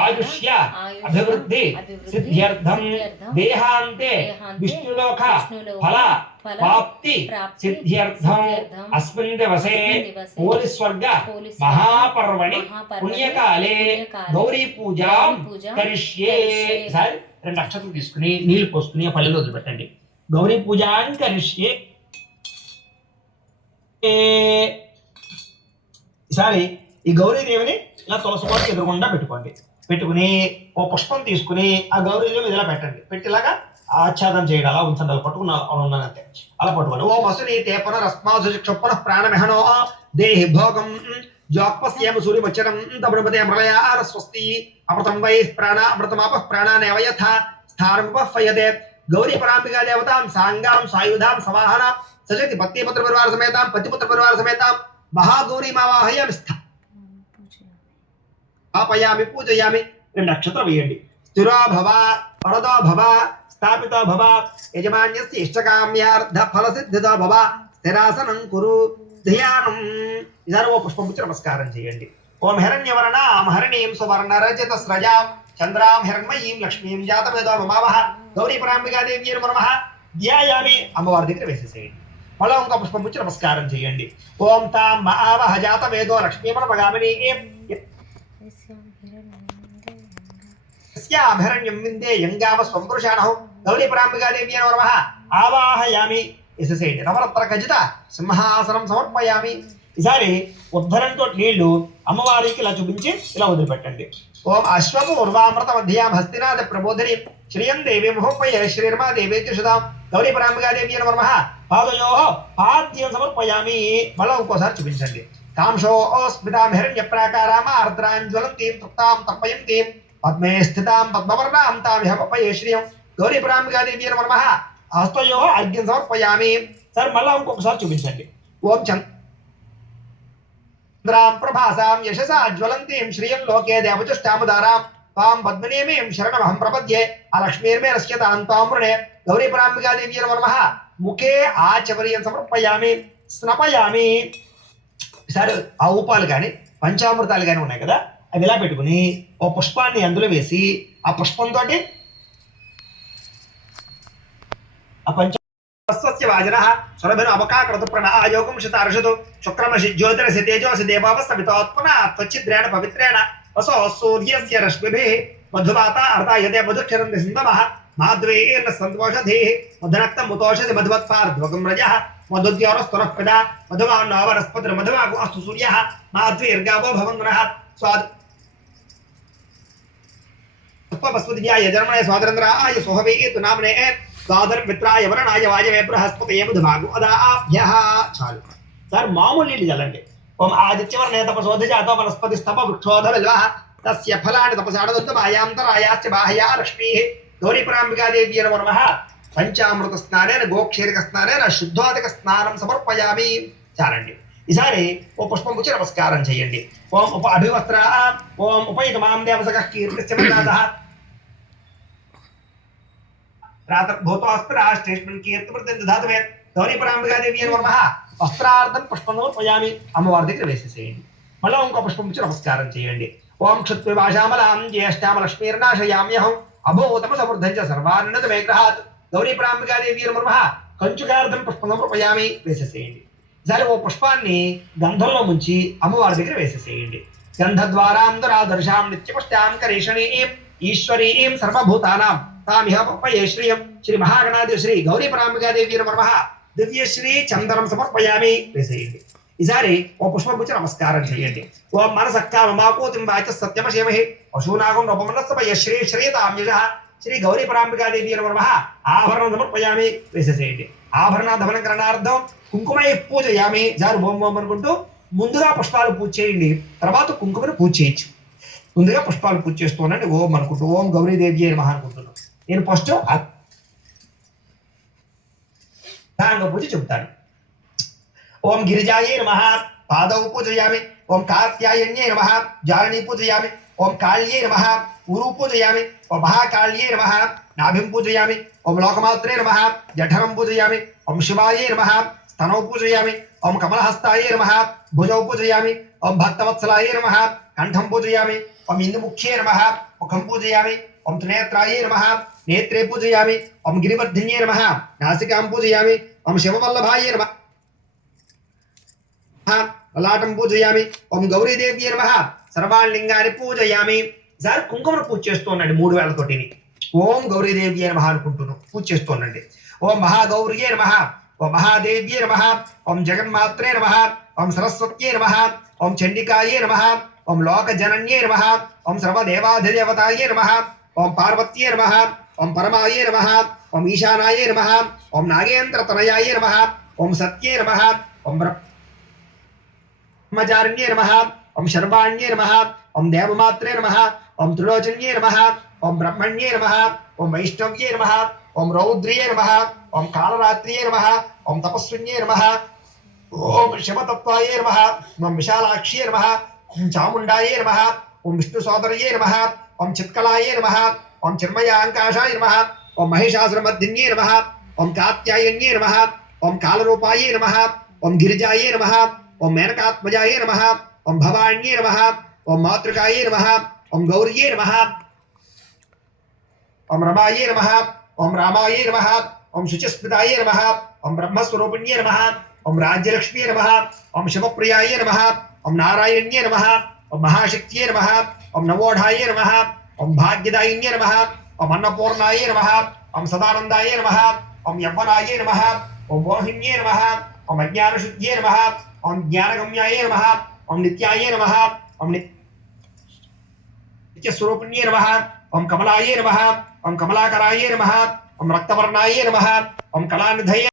ఆయుష్య అభివృద్ధి సిద్ధ్యర్థం దేహాంతే విష్ణులోక ఫల ప్రాప్తి సిద్ధ్యర్థం అస్మిన్ దివసే పోలిస్వర్గ మహాపర్వణి పుణ్యకాలే గౌరీ పూజాం కరిష్యే. 2 అక్షతలు తీసుకుని నీళ్లు పోసుకుని ఆ పల్లెలో వదిలిపెట్టండి. గౌరీ పూజాం కరిష్యే. ఈసారి ఈ గౌరీదేవిని ఇలా తులసి కోటకి ఎదురుగుండా పెట్టుకోండి. పెట్టుకుని ఓ పుష్పం తీసుకుని ఆ గౌరీదేవి ఇలా పెట్టండి. పెట్టిలాగా ఆచ్ఛాదం చేయండి. అలా ఉంచండి. అలా పట్టుకుని అలా ఉన్నాను అంతే. అలా పట్టుకోండి. ఓం అసుని తే పునరస్మాసు క్షుప్పన ప్రాణమహనో దేహి భోగం జ్వాక్పస్యేమ సూర్యమచ్చరం తమృపదే మృళయార స్వస్తి అమృతం వై ప్రాణ అమృతమాప ప్రాణానేవ యథా స్థానముపహ్వయతే గౌరీ పరాంబికా దేవతాం సాంగాం సాయుధాం సవాహన సజతి పత్నిపుత్ర పరివార సమేతాం పతిపుత్ర పరివార సమేతాం మహాగౌరీ మావాహయామి స్థాపయామి పూజయామి. 2 నక్షత్రం వేయండి. స్థిరో భవ వరదో భవ స్థాపితో భవ యజమాన్యస్య ఇష్టకామ్యార్థ ఫలసిద్ధితో భవ స్థిరాసనం కురు ధ్యానం. ఇదారు ఓ పుష్పముచ్చి నమస్కారం చేయండి. ఓం హిరణ్యవర్ణాం హరిణీం సువర్ణ రజత స్రజాం చంద్రాం హిరణ్మయీం లక్ష్మీం జాతవేదో మమావహ గౌరీ పరాంబికాదేవి నమః ధ్యాయామి. అమ్మవారి దగ్గర వేసేసేయండి. మళ్ళీ ఇంకో పుష్పముచ్చి నమస్కారం చేయండి. ఓం తాం మహావహ జాతవేదో లక్ష్మీమనపగామిని హిరణ్యం విందే యంగామ స్వంపురుషాణః గౌరీ పరాంబికాదేవి నమః ఆవాహయామి. వేసేసేయండి. నవరత్న ఖచ్చిత సింహాసనం సమర్పయామి. ఈసారి ఉద్ధరణతో నీళ్లు అమ్మవారికి ఇలా చూపించి ఇలా వదిలిపెట్టండి. ఓం అశ్వపూర్వామృత మధ్యాం హస్తినాథ ప్రబోధిని శ్రియం దేవి మహోపయ శ్రీర్మా దేవి సుధాం గౌరీ పరాంబికాదేవి నమః పాదయో పాద్యం సమర్పయామి. మళ్ళీ ఇంకోసారి చూపించండి. కాంశో స్మితాం హిరణ్య ప్రాకారామ ఆర్ద్రాంజ్వలంతీం తృప్తాం తర్పయంతీం పద్మే స్థితాం పద్మవర్ణాం తామిహపయ శ్రియం గౌరీ పరాంబికాదేవి నమః హస్తయో అర్ఘ్యం సమర్పయామి. సార్ మళ్ళీ ఇంకొకసారి చూపించండి. ఓం చంద్రాం ప్రభాసాం యశసా జ్వలంతీం శ్రియం లోకే దేవచుష్టాముదారాం తాం పద్మనేమీం శరణమహం ప్రపద్యే ఆ లక్ష్మీర్మే నశ్యతాం తాం వృణే గౌరీ పరాంబికాదేవి నమః ముఖే ఆచవర్యం సమర్పయామి స్నపయామి. సరే ఆ ఉపాలు కానీ పంచామృతాలు కానీ ఉన్నాయి కదా, అవి ఇలా పెట్టుకుని ఓ పుష్పాన్ని అందులో వేసి ఆ పుష్పంతో ఆ పంచస్య వాజన సురభిన అవకాకృత ప్రణాయోగం శతార్షతు శుక్రమషి జ్యోతిరసి తేజోసి దేవావస్తమితోత్మన త్వచ్చిద్రేణ పవిత్రేణ వసో సూర్యస్య రశ్మిభిః మధువాత అర్ధాయతే మధుక్షరంతి సింధమః మాధ్వేర్న సంతోషధీః మధునక్తం ముతోషధి మధువత్పార్ధ్వగం రజః మధుద్యోరస్తునః ప్రజా మధుమాన్నో వనస్పతిర్ మధుమాగో అస్తు సూర్యః మాధ్వేర్గావో భవంతునః స్వాద్ పుష్పవస్పతిజాయ జన్మనే స్వాతంత్రాయ సుహవేతు నామనే స్వాదర్ మిత్రాయ వరణాయ వాయవే బృహస్పతయే మధుమాగు అదాభ్యః. చాలు సార్ మామూలు నీళ్ళు చల్లండి. ఓం ఆదిత్యవర్ణే తపసోధిజాతో వనస్పతి స్తప వృక్షోధ బిల్వః తస్య ఫలాని తపసాడదుత్తమాయాంతరాయాశ్చ బాహ్యా లక్ష్మీః గౌరీ పరాంబికాదేవి నమః పంచామృత స్నానేన గోక్షీరక స్నానేన శుద్ధోదక స్నానం సమర్పయామి. చాలండి. ఈసారి ఓ పుష్పం పుచ్చి నమస్కారం చేయండి. ఓం ఉప అభివస్త్ర ఓం ఉపయుతమాం దేవసకః కీర్తిశ్చ మన్నాథః రాతర్భూతోస్త్రాష్టేష్మన్ కీర్తిమృతం దధాతుమే గౌరీ పరాంబికాదేవి నమః వస్త్రార్థం పుష్పం సమర్పయామి. అమ్మవారి దగ్గర వేసేసేయండి. మళ్ళీ ఇంకో పుష్పం పుచ్చి నమస్కారం చేయండి. ఓం క్షుత్విభాషామలాం జ్యేష్ఠామ లక్ష్మీర్నాశయామ్యహం అభూతమ సమృద్ధం చ సర్వాన్నత విగ్రహాత్ గౌరీ పరాంబికాదేవి నమః కంచుకార్థం పుష్పం సమర్పయామి. వేసేసేయండి. సరే ఓ పుష్పాన్ని గంధంలో ముంచి అమ్మవారి దగ్గర వేసేసేయండి. గంధద్వారాంతరాదర్శాం నిత్యపుష్టాం కరీషణీం ఈశ్వరీం సర్వభూతానాం తామిహ పప్పయే శ్రియం శ్రీ మహాగణాది శ్రీ గౌరీ పరాంబికాదేవి నమః దివ్యశ్రీ చందనం సమర్పయామి. వేసేయండి. ఈసారి ఓ పుష్పం పుచ్చి నమస్కారం చేయండి. ఓం మనసక్కామ మాకోతిం వాచ సత్యమశేమహి పశూనాగం రూపమనస్సపయ శ్రీ శ్రీతామ్యుజః శ్రీ గౌరీ పరాంబికాదేవి నమః ఆభరణం సమర్పయామి. వేసేసేయండి. ఆభరణ ధవన గ్రహణార్థం కుంకుమై పూజయామి. జారు ఓం ఓం అనుకుంటూ ముందుగా పుష్పాలు పూజ చేయండి, తర్వాత కుంకుమను పూజ చేయొచ్చు. ముందుగా పుష్పాలు పూజ చేస్తున్నాండి ఓం అనుకుంటూ ఓం గౌరీదేవి నమః అనుకుంటున్నాను. నేను ఫస్ట్ అష్టాంగ పూజ చెబుతాను. ఓం గిరిజాయే నమః పాదౌ పూజయామి. ఓం కార్త్యాయన్యే నమః జారణీ పూజయామి. ఓం కాళ్యే నమః ఊరు పూజయామి. ఓం మహాకాళ్యే నమః నాభిం పూజయామి. ఓం లోకమాత్రే నమః జఠరం పూజయామి. ఓం శివాయే నమః స్తనౌ పూజయామి. ఓం కమలహస్తాయే నమః భుజౌ పూజయామి. ఓం భక్తవత్సలాయే నమః కంఠం పూజయామి. ఓం ఇందుముఖ్యే నమః ముఖం పూజయామి. ఓం త్రినేత్రాయే నమః నేత్రే పూజయామి. ఓం గిరివర్ధిన్యే నమః నాసికాం పూజయామి. ఓం శివవల్లభాయే నమః లలాటం పూజయామి. ఓం గౌరీదేవి నమః సర్వాణిలింగాన్ని పూజయామి. సార్ కుంకుమను పూజ చేస్తూ ఉండండి 3 వేలతోటి. ఓం గౌరీదేవి నమః అనుకుంటున్నాను పూజ చేస్తూ ఉండండి. ఓం మహాగౌర్యే నమః ఓం మహాదేవ్యే నమః ఓం జగన్మాత్రే నమః ఓం సరస్వత్యే నమః ఓం చండికాయే నమః ఓం లోకజనన్యే నమః ఓం సర్వదేవాధిదేవతాయే నమః ఓం పార్వత్యే నమః ఓం పరమాయే నమః ఓం ఈశానాయే నమః ఓం నాగేంద్రతనయాయే నమః ఓం సత్యే నమః ఓం బ్రహ్మచారిణ్యే నమః ఓం శర్వాణ్యే నమః ఓం దేవమాత్రే నమః ఓం త్రిలోచన్యే నమః ఓం బ్రహ్మణ్యే నమః ఓం వైష్ణవ్యే నమః ఓం రౌద్రియే నమః ఓం కాళరాత్రియే నమః ఓం తపస్విన్యే నమః ఓం శివతత్వాయే నమః ఓం విశాలాక్ష్యే నమః ఓం చాముండాయే నమః ఓం విష్ణు సోదరయే నమః ఓం చిత్కలాయే నమః ఓం చిన్మయాంకాశాయ నమః ఓం మహిషాసురమర్దిన్యే నమః ఓం కాత్యాయన్యే నమః ఓం కాలరూపాయే నమః ఓం గిరిజాయే నమః ఓం మేనకాత్మజాయే నమః ఓం భవాన్యే నమః ఓం మాతృకాయే నమః ఓం గౌర్యే నమః ఓం రమాయే నమః ఓం రామాయే నమః ఓం శుచిస్మితాయే నమః ఓం బ్రహ్మస్వరూపిణ్యే నమః ఓం రాజ్యలక్ష్మ్యే నమః ఓం శివప్రియాయే నమః ఓం నారాయణ్యే నమః ఓం మహాశక్త్యే నమః ఓం నవోఢాయే నమః ఓం భాగ్యదాయిన్యే నమః ఓం అన్నపూర్ణాయే నమః ఓం సదానందాయే నమః ఓం యవ్వనాయే నమః ఓం మోహిన్యే నమః ఓం అజ్ఞానశుద్ధ్యే నమః ఓం జ్ఞానగమ్యాయే నమః ఓం నిత్యాయే నమః ఓం నిత్యస్వరూపిణ్యే నమః ఓం కమలాయే నమః ఓం కమలాకరాయే నమః ఓం రక్తవర్ణాయే నమః ఓం కళానిధయే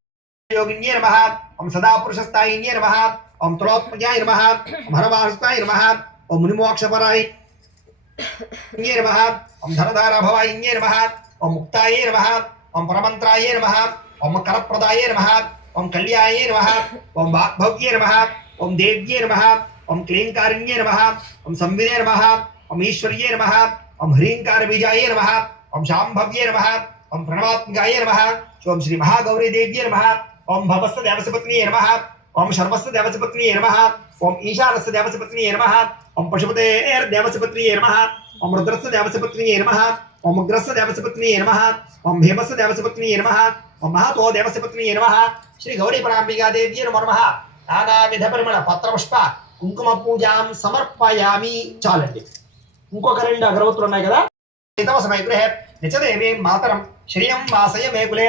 योगिन्ये नमः ओम सदा पुरुषस्थायिन्ये नमः ओम तुलोत्मजाय नमः ओम हरवाहस्ताय नमः ओम मुनिमोक्षपराय नमः ओम धनधारा भवायिन्ये नमः ओम मुक्ताये नमः ओम परमंत्राय नमः ओम करप्रदाय नमः ओम कल्याये नमः ओम वाग्भव्ये नमः ओम देव्ये नमः ओम क्लींकारिण्ये नमः ओम संविदे नमः ओम ईश्वर्ये नमः ओम ह्रींकार बीजाय नमः ओम शांभव्ये नमः ओम प्रणवात्मकाय नमः ओम श्री महागौरी देव्ये नमः ओम भवस्य देवसपत्न्ये नमः ओम शर्वस्य देवसपत्न्ये नमः ओम ईशानस्य देवसपत्न्ये नमः ओम पशुपतेर् देवसपत्न्ये नमः ओम रुद्रस्य देवसपत्न्ये नमः ओम उग्रस्य देवसपत्न्ये नमः ओम भीमस्य देवसपत्न्ये नमः ओम महतो देवसपत्न्ये नमः श्री गौरी परांबिका देव्ये नमो नमः नानाविध परिमళ పత్రపుష్ప కుంకుమ పూజాం సమర్పయామి. చాలండి. ఇంకొక రెండు అగరవత్తులు ఉన్నాయి కదా. తమ సమయ గృహే నిచదేవే మాతరం శ్రియం వాసయ మేకులే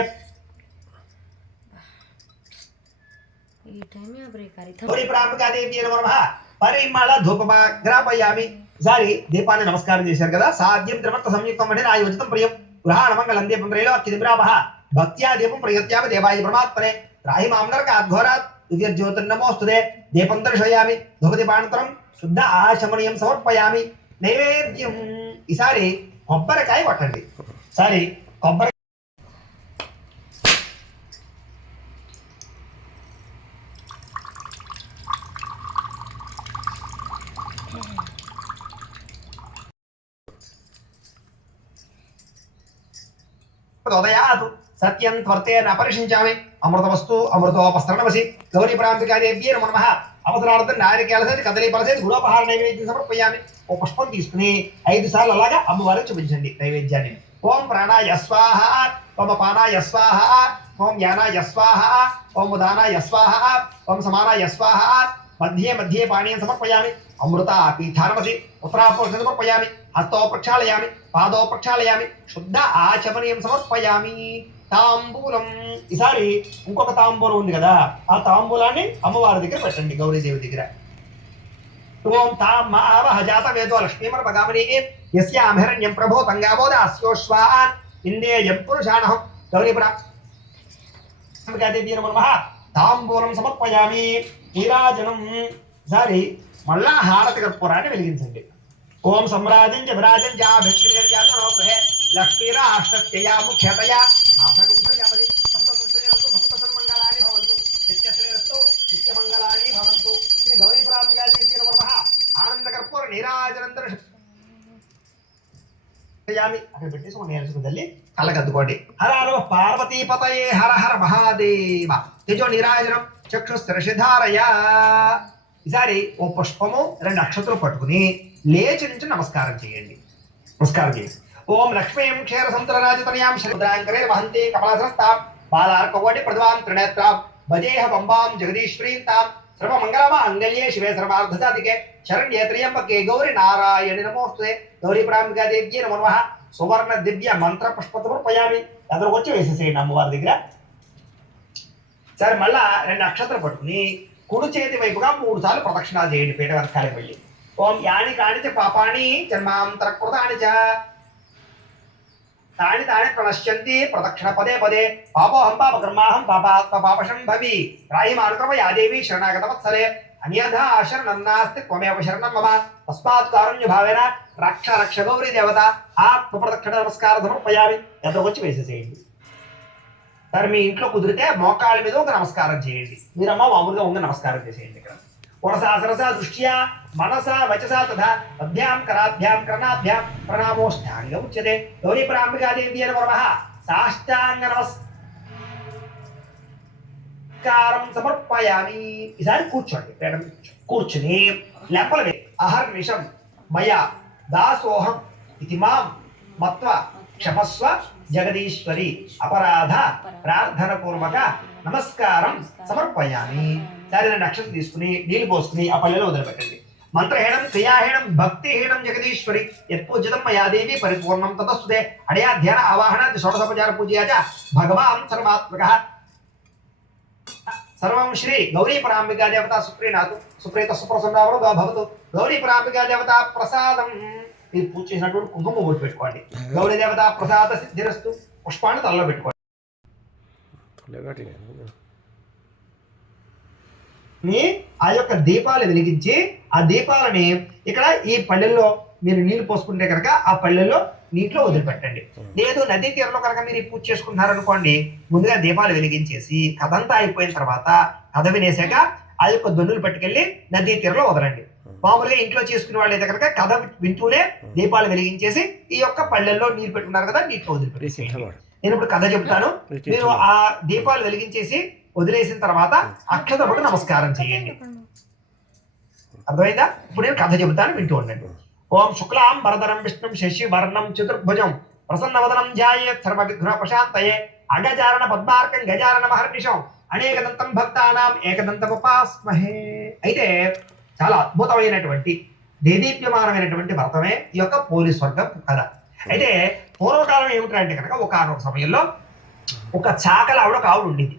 గౌరీ పరాంబికా దేవ్యే నమో నమః పరిమళ ధూపమాగ్రాపయామి. సారి దీపాన్ని నమస్కారం చేశారు కదా. సాధ్యం త్రివర్త సంయుక్తం అంటే నాయోజితం ప్రియం గృహాణ మంగళం దీపం త్రైలో అత్యదిబ్రామః భక్త్యా దీపం ప్రయత్యామి దేవాయ పరమాత్మనే త్రాహి మాంనరకాద్ఘోరాత్ దివ్యజ్యోతిర్నమోస్తుతే. దీపం దర్శయామి ధూపదీపానంతరం శుద్ధ ఆచమనీయం సమర్పయామి. నైవేద్యం ఈసారి కొబ్బరికాయ కొట్టండి. సారి కొబ్బరి ఉదయాతు సత్యం త్వర్తేన అపరిశించామి. అమృతవస్తు అమృతోపస్తరణమసి. గౌరీ పరాంబికా దేవ్యే నమో నమః అవసరార్థం నారికేళ సైతి కదలీ పలసైతి గుడోపహార నైవేద్యం సమర్పయామి. ఓ పుష్పం తీసుకుని 5 సార్లు అలాగా అమ్మవారికి చూపించండి నైవేద్యాన్ని. ఓం ప్రాణాయ స్వాహ ఓం అపానాయ స్వాహ ఓం యానాయ స్వాహ ఓం ఉదానాయ స్వాహ ఓం సమానాయ స్వాహ. మధ్యే మధ్యే పానీయం సమర్పయామి. అమృత పీఠానమసి ఉత్తరాపోషణ సమర్పయామి. హస్తో ప్రక్షాళయామి పాదో ప్రక్షాళయామి. శుద్ధ ఆచమనీయం సమర్పయామి. తాంబూలం ఈసారి ఇంకొక తాంబూలం ఉంది కదా, ఆ తాంబూలాన్ని అమ్మవారి దగ్గర పెట్టండి గౌరీదేవి దగ్గర. ఓం తాం మావహ జాత వేదో లక్ష్మీమర పగామని యస్యామహిరణ్యం ప్రభో తంగాబోధ అస్యోశ్వాన్ ఇందేయం పురుషాణహం. గౌరీ పరాంబికాదేవి నమో నమః తాంబూలం సమర్పయామి. నీరాజనం ఈసారి మళ్ళా హారతి కర్పూరాన్ని వెలిగించండి. ఓం సమ్రాజం చ విరాజం చ భిక్షుర్యాతనో గృహే లక్ష్మీరాష్టత్యయా ముఖ్యతయా మాసగం ప్రజాపతి సంతశ్రీరస్తు సప్తసన్మంగళాని భవంతు నిత్యశ్రీరస్తు నిత్యమంగళాని భవంతు. శ్రీ గౌరీ పరాంబికాదేవి నమో నమః ఆనంద కర్పూర నీరాజనందర అక్కడ పెట్టేసి మన నేర్చుకుంದಲ್ಲಿ కళ్ళకద్దుకోండి. హర హర పార్వతీపతయే హర హర మహాదేవ. తేజో నీరాజనం చక్షుస్థిరశిధారయ. ఈసారి ఓ పుష్పము 2 అక్షతులు పట్టుకుని లేచి నుంచి నమస్కారం చేయండి. నమస్కారం చేయండి. ఓం లక్ష్మీం క్షీర సముద్రరాజతనయాం శ్రీద్రాంకరే వహంతే కమలాసనస్తాం బాలార్కవటి ప్రతిభాం త్రినేత్రాం భజేహ పంబాం జగదీశ్వరీం తాం సర్వమంగళమాంగళ్యే శివే సర్వార్థసాధికే శరణ్యే త్ర్యంబకే గౌరీ నారాయణి నమోస్తుతే. గౌరీ పరాంబికాదేవ్యే నమో నమః సువర్ణ దివ్య మంత్ర పుష్ప సమర్పయామి. అందరికి వచ్చి వేసేసేయండి అమ్మవారి దగ్గర. సరే మళ్ళా 2 అక్షతలు పట్టుకుని కుడి చేతి వైపుగా 3 సార్లు ప్రదక్షిణాలు చేయండి పీఠ వెనకాలకి వెళ్ళి. ఓం యాని కాని చ పాపాని జన్మాంతర కృతాని చ తాని తాని ప్రణశ్యంతి ప్రదక్షిణ పదే పదే పాపోహం పాపకర్మాహం పాపాత్మ పాపశంభవి రాయి మానుకవ యాదేవి శరణాగత వత్సలే అన్యథా శరణం నాస్తి త్వమేవ శరణం మమ తస్మాత్ కారుణ్య భావేన రక్ష రక్ష గౌరీ దేవత ఆత్మ ప్రదక్షిణ నమస్కార సమర్పయామి. ఎదురుకొచ్చి వేసేసేయండి. సరే మీ ఇంట్లో కుదిరితే మోకాళ్ళ మీద ఒక నమస్కారం చేయండి. మీరమ్మ మామూలుగా ఉంగ నమస్కారం చేసేయండి. ఇక్కడ వరసా సరసా దృష్ట్యా మనసా వచసా తథా పద్భ్యాం కరాభ్యాం కర్ణాభ్యాం ప్రణామోష్టాంగ ఉచ్యతే గౌరీ ప్రాంబికాదేవి నమః సాష్టాంగ నమస్కారం సమర్పయామి. ఈసారి కూర్చోండి. కూర్చుని లెప్పల అహర్నిశం మయా దాసోహం ఇది మాం మత్వ క్షమస్వ జగదీశ్వరి అపరాధ ప్రార్థన పూర్వక నమస్కారం సమర్పయామి. సరే 2 అక్షతలు తీసుకుని నీళ్లు పోసుకుని ఆ పల్లెలో వదిలిపెట్టండి. మంత్రహీనం క్రియాహీనం భక్తిహీనం జగదీశ్వరి యత్పూజితం మయాదేవి పరిపూర్ణం తతస్తుతే అడయా ధ్యాన ఆవాహన షోడశోపచార పూజయా చ భగవాన్ సర్వాత్మకః సర్వం శ్రీ గౌరీ పరాంబికా దేవత సుప్రీనాథు సుప్రీత సుప్రసన్నావరు భవతు గౌరీ పరాంబికా దేవత ప్రసాదం. మీరు పూజ చేసినటువంటి కుంకుమ బొట్టు పెట్టుకోండి. గౌరీ దేవత ప్రసాద సిద్ధిరస్తు పుష్పాన్ని తలలో పెట్టుకోండి. ఆ యొక్క దీపాలు వెలిగించి ఆ దీపాలని ఇక్కడ ఈ పల్లెల్లో మీరు నీళ్లు పోసుకుంటే కనుక ఆ పల్లెల్లో నీటిలో వదిలిపెట్టండి. లేదు నదీ తీరంలో కనుక మీరు పూజ చేసుకుంటున్నారనుకోండి, ముందుగా దీపాలు వెలిగించేసి కథంతా అయిపోయిన తర్వాత కథ వినేసాక ఆ యొక్క దొన్నులు పట్టుకెళ్ళి నదీ తీరంలో వదలండి. మామూలుగా ఇంట్లో చేసుకునే వాళ్ళు అయితే కనుక కథ వింటూనే దీపాలు వెలిగించేసి ఈ యొక్క పల్లెల్లో నీరు పెట్టుకున్నారు కదా నీటిలో వదిలిపెట్టేసి. నేను ఇప్పుడు కథ చెప్తాను. మీరు ఆ దీపాలు వెలిగించేసి వదిలేసిన తర్వాత అక్షత పట్టు నమస్కారం చేయండి. అర్థమైందా? ఇప్పుడు నేను కథ చెబుతాను, వింటూ ఉండండి. ఓం శుక్లాం వరదరం విష్ణుం శశి వర్ణం చతుర్భుజం ప్రసన్నవదనం ధ్యాయేత్ సర్వ విఘ్న ప్రశాంతయే అగజారణ పద్మార్కం గజారణ మహర్నిశం అనేకదంతం భక్తానాం ఏకదంతముపాస్మహే. అయితే చాలా అద్భుతమైనటువంటి దేదీప్యమానమైనటువంటి వ్రతమే ఈ యొక్క పోలీస్ వర్గం కథ. అయితే పూర్వకాలం ఏమిటంటే కనుక ఒకనొక సమయంలో ఒక చాకల ఆవిడ ఒక ఆవిడ ఉండేది.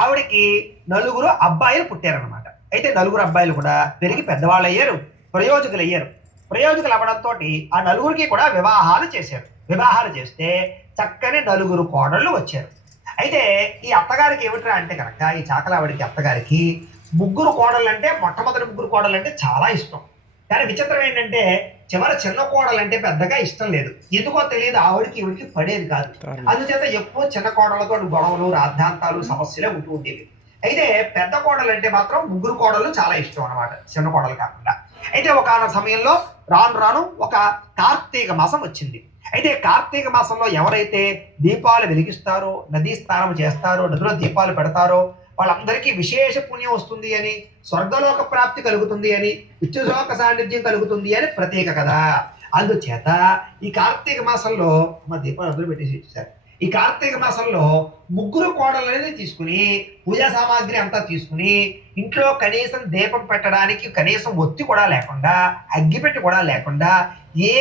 ఆవిడకి 4 అబ్బాయిలు పుట్టారనమాట. అయితే 4 అబ్బాయిలు కూడా పెరిగి పెద్దవాళ్ళు అయ్యారు, ప్రయోజకులు అయ్యారు. ప్రయోజకులు అవ్వడంతో ఆ 4కి కూడా వివాహాలు చేశారు. వివాహాలు చేస్తే చక్కని 4 కోడళ్ళు వచ్చారు. అయితే ఈ అత్తగారికి ఏమిట్రా అంటే కనుక ఈ చాకలావిడికి అత్తగారికి 3 కోడళ్ళు అంటే మొట్టమొదటి 3 కోడళ్ళు అంటే చాలా ఇష్టం. కానీ విచిత్రం ఏంటంటే చివరి చిన్న కోడలు అంటే పెద్దగా ఇష్టం లేదు. ఎందుకో తెలియదు, ఆవిడికి ఈవిడికి పడేది కాదు. అందుచేత ఎక్కువ చిన్న కోడలతో గొడవలు రాద్ధాంతాలు సమస్యలే ఉంటూ ఉండేవి. అయితే పెద్ద కోడలు అంటే మాత్రం 3 కోడళ్ళు చాలా ఇష్టం అనమాట, చిన్న కోడలు కాకుండా. అయితే ఒకనొక సమయంలో రాను రాను ఒక కార్తీక మాసం వచ్చింది. అయితే కార్తీక మాసంలో ఎవరైతే దీపాలు వెలిగిస్తారో, నదీ స్నానం చేస్తారో, నదిలో దీపాలు పెడతారో వాళ్ళందరికీ విశేష పుణ్యం వస్తుంది అని, స్వర్గలోక ప్రాప్తి కలుగుతుంది అని, విష్ణులోక సాన్నిధ్యం కలుగుతుంది అని ప్రత్యేక కదా. అందుచేత ఈ కార్తీక మాసంలో మా దీపాలు అందరూ పెట్టేసి ఇచ్చారు. ఈ కార్తీక మాసంలో 3 కోడలని తీసుకుని పూజా సామాగ్రి అంతా తీసుకుని ఇంట్లో కనీసం దీపం పెట్టడానికి కనీసం ఒత్తి కూడా లేకుండా, అగ్గిపెట్టి కూడా లేకుండా, ఏ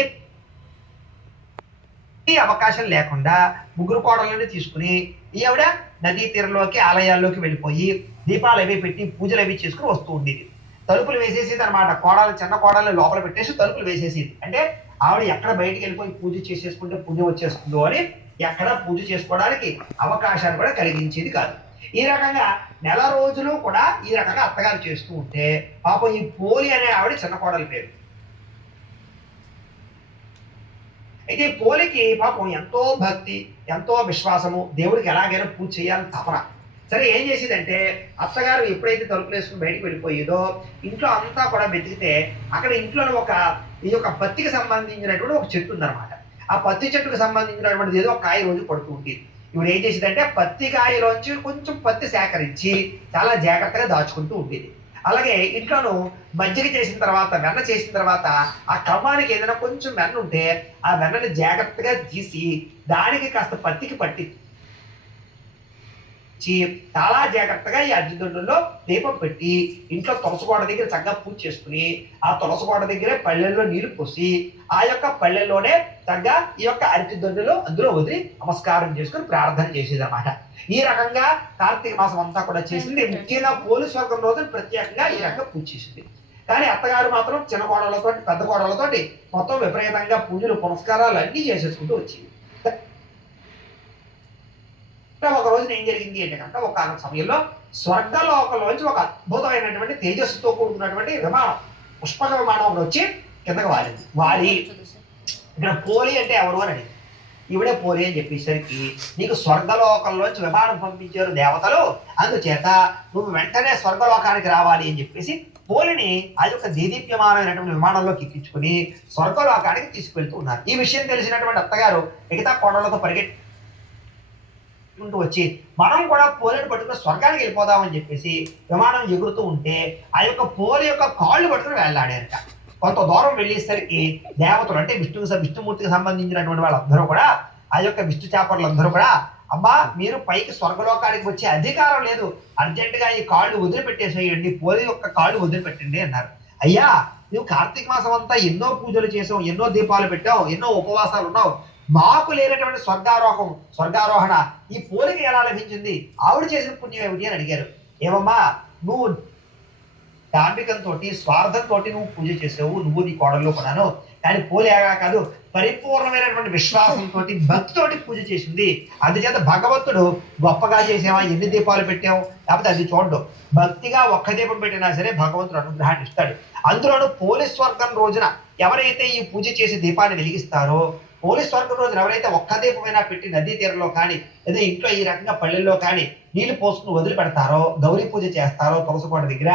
అవకాశం లేకుండా 3 కోడలని తీసుకుని ఈ ఆవిడ నదీ తీరంలోకి ఆలయాల్లోకి వెళ్ళిపోయి దీపాలు అవి పెట్టి పూజలు అవి చేసుకుని వస్తూ ఉండేది. తలుపులు వేసేసేది అనమాట. కోడలు చిన్న కోడలు లోపల పెట్టేసి తలుపులు వేసేసేది. అంటే ఆవిడ ఎక్కడ బయటికి వెళ్ళిపోయి పూజ చేసేసుకుంటే పుణ్యం వచ్చేస్తుందో అని ఎక్కడ పూజ చేసుకోవడానికి అవకాశాన్ని కూడా కలిగించేది కాదు. ఈ రకంగా 1 నెల రోజులు కూడా ఈ రకంగా అత్తగారు చేస్తూ ఉంటే పాపం ఈ పోలి అనే ఆవిడ చిన్న కోడలి పేరు. అయితే ఈ పోలికి పాపం ఎంతో భక్తి, ఎంతో విశ్వాసము, దేవుడికి ఎలాగైనా పూజ చేయాలని తపన. సరే ఏం చేసేదంటే అత్తగారు ఎప్పుడైతే తలుపులు వేసుకుని బయటకు వెళ్ళిపోయేదో ఇంట్లో అంతా కూడా వెతికితే అక్కడ ఇంట్లోనే ఈ యొక్క పత్తికి సంబంధించినటువంటి ఒక చెట్టు ఉందన్నమాట. ఆ పత్తి చెట్టుకు సంబంధించినటువంటిది ఏదో ఒక కాయ రోజు పడుతూ ఉంటుంది. ఇప్పుడు ఏం చేసేదంటే పత్తి కాయలోంచి కొంచెం పత్తి సేకరించి చాలా జాగ్రత్తగా దాచుకుంటూ ఉండేది. అలాగే ఇంట్లోనూ మజ్జిగ చేసిన తర్వాత, వెన్న చేసిన తర్వాత ఆ క్రమానికి ఏదైనా కొంచెం వెన్న ఉంటే ఆ వెన్నని జాగ్రత్తగా తీసి దానికి కాస్త పత్తికి పట్టి చాలా జాగ్రత్తగా ఈ అగ్గిదొండంలో దీపం పెట్టి ఇంట్లో తులసి కోట దగ్గర చక్కగా పూజ చేసుకుని ఆ తులసి కోట దగ్గరే పళ్ళెల్లో నీళ్లు పోసి ఆ యొక్క పళ్ళెల్లోనే చక్కగా ఈ యొక్క అరటిదొండలో అందులో వదిలి నమస్కారం చేసుకుని ప్రార్థన చేసేది అనమాట. ఈ రకంగా కార్తీక మాసం అంతా కూడా చేసింది. ముఖ్యంగా పోలీసు వర్గం రోజున ప్రత్యేకంగా ఈ రకంగా పూజ చేసింది. కానీ అత్తగారు మాత్రం చిన్న కోడలతో పెద్ద కోడలతోటి మొత్తం విపరీతంగా పూజలు పునస్కారాలు అన్నీ చేసేసుకుంటూ వచ్చింది. ఒక రోజున ఏం జరిగింది అంటే కనుక ఒక సమయంలో స్వర్గలోకంలోంచి ఒక అద్భుతమైనటువంటి తేజస్సుతో కూడుకున్నటువంటి విమానం, పుష్పక విమానం ఒకటి వచ్చి కిందకి వాలింది. వాలి ఇక్కడ పోలి అంటే ఎవరు అని అడిగింది. ఈవిడే పోలి అని చెప్పేసరికి నీకు స్వర్గలోకంలోంచి విమానం పంపించారు దేవతలు, అందుచేత నువ్వు వెంటనే స్వర్గలోకానికి రావాలి అని చెప్పేసి పోలిని ఆ యొక్క దేదీప్యమానమైనటువంటి విమానంలోకి ఎక్కించుకుని స్వర్గలోకానికి తీసుకువెళ్తూ ఉన్నారు. ఈ విషయం తెలిసినటువంటి అత్తగారు మిగతా కోడలతో పరిగెట్టుకుంటూ వచ్చి మనం కూడా పోలిని పట్టుకుని స్వర్గానికి వెళ్ళిపోదామని చెప్పేసి విమానం ఎగురుతూ ఉంటే ఆ యొక్క పోలి యొక్క కాళ్ళు పట్టుకుని వెళ్ళాడారట. కొంత దూరం వెళ్ళేసరికి దేవతలు అంటే విష్ణుమూర్తికి సంబంధించినటువంటి వాళ్ళందరూ కూడా ఆ యొక్క విష్ణు చాపర్లందరూ కూడా అమ్మా మీరు పైకి స్వర్గలోకానికి వచ్చే అధికారం లేదు, అర్జెంటుగా ఈ కాళ్ళు వదిలిపెట్టేసేయండి, పోలి యొక్క కాళ్ళు వదిలిపెట్టండి అన్నారు. అయ్యా నువ్వు కార్తీక మాసం అంతా ఎన్నో పూజలు చేసావు, ఎన్నో దీపాలు పెట్టావు, ఎన్నో ఉపవాసాలు ఉన్నావు, మాకు లేనటువంటి స్వర్గారోహణ ఈ పోలికి ఎలా లభించింది, ఆవిడ చేసిన పుణ్యం ఏమిటి అని అడిగారు. ఏమమ్మా నువ్వు దాంభికంతో స్వార్థంతో నువ్వు పూజ చేసావు, నువ్వు నీ కోడల్లో కొన్నాను, కానీ పోలేగా కాదు పరిపూర్ణమైనటువంటి విశ్వాసంతో భక్తితోటి పూజ చేసింది. అందుచేత భగవంతుడు గొప్పగా చేసావా, ఎన్ని దీపాలు పెట్టావు లేకపోతే అది చూడడు, భక్తిగా ఒక్క దీపం పెట్టినా సరే భగవంతుడు అనుగ్రహాన్ని ఇస్తాడు. అందులోనూ పోలీస్ వర్గం రోజున ఎవరైతే ఈ పూజ చేసి దీపాన్ని వెలిగిస్తారో, పోలీస్ వర్గం రోజున ఎవరైతే ఒక్క దీపమైనా పెట్టి నదీ తీరంలో కానీ లేదా ఇంట్లో ఈ రకంగా పల్లెల్లో కానీ నీళ్లు పోసుకుని వదిలిపెడతారో, గౌరీ పూజ చేస్తారో తులసికోట దగ్గర,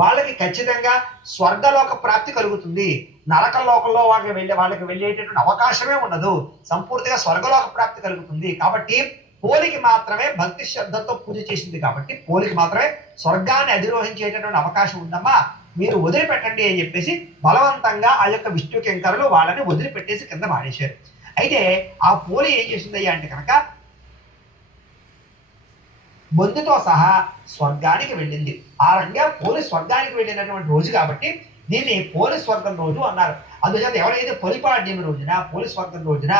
వాళ్ళకి ఖచ్చితంగా స్వర్గలోక ప్రాప్తి కలుగుతుంది. నరక లోకంలో వాళ్ళకి వెళ్ళేటటువంటి అవకాశమే ఉండదు, సంపూర్తిగా స్వర్గలోక ప్రాప్తి కలుగుతుంది. కాబట్టి పోలికి మాత్రమే భక్తి శ్రద్ధతో పూజ చేసింది కాబట్టి పోలికి మాత్రమే స్వర్గాన్ని అధిరోహించేటటువంటి అవకాశం ఉందమ్మా, మీరు వదిలిపెట్టండి అని చెప్పేసి బలవంతంగా ఆ యొక్క విష్ణు కింకరులు వాళ్ళని వదిలిపెట్టేసి కింద మానేశారు. అయితే ఆ పోలి ఏం చేసిందయ్యా అంటే కనుక బొందుతో సహా స్వర్గానికి వెళ్ళింది. ఆ రకంగా పోలి స్వర్గానికి వెళ్ళినటువంటి రోజు కాబట్టి దీన్ని పోలి స్వర్గం రోజు అన్నారు. అందుచేత ఎవరైతే పొలిపాడ్యం రోజున పోలి స్వర్గం రోజున